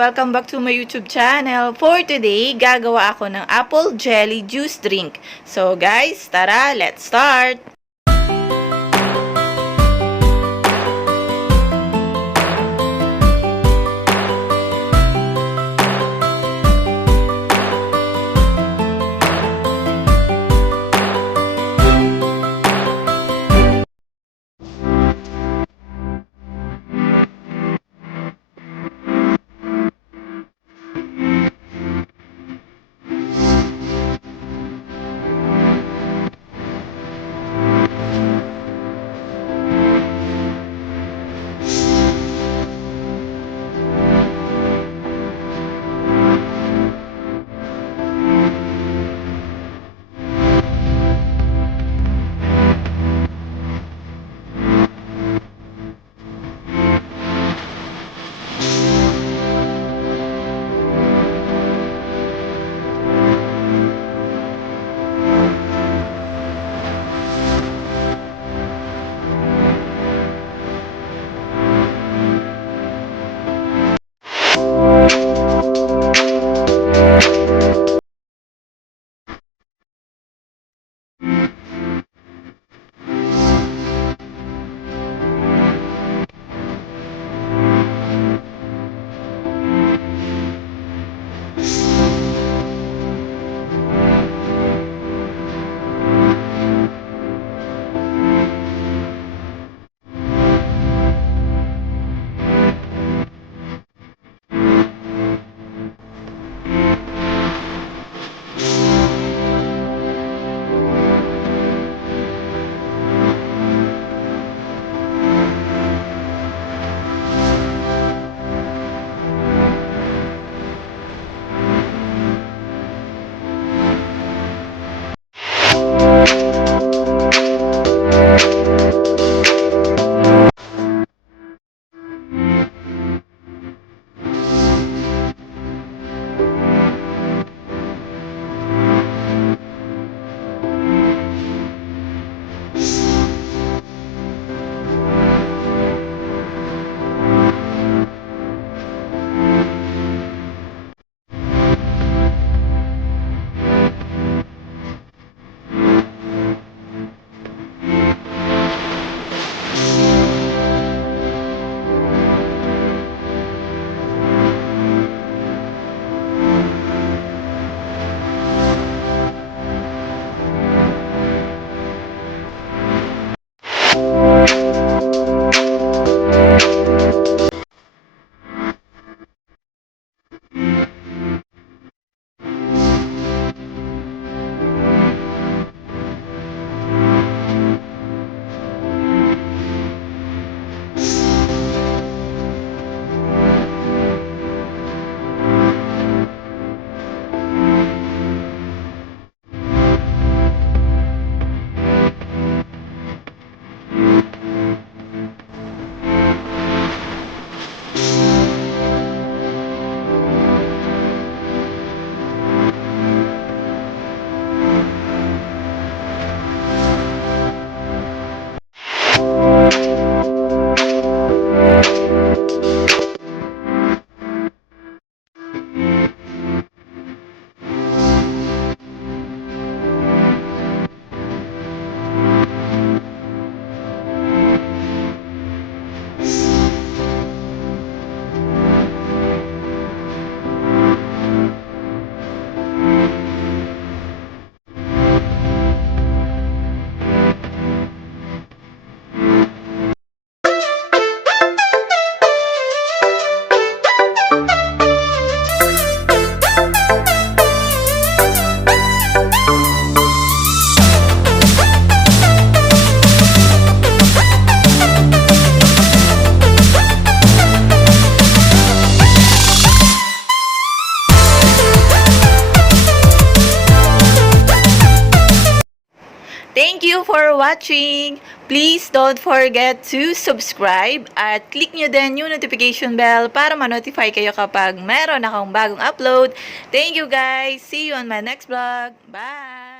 Welcome back to my YouTube channel. For today, gagawa ako ng apple jelly juice drink. So guys, tara, let's start! Thank you for watching! Please don't forget to subscribe at click nyo din yung notification bell para ma-notify kayo kapag meron akong bagong upload. Thank you guys! See you on my next vlog! Bye!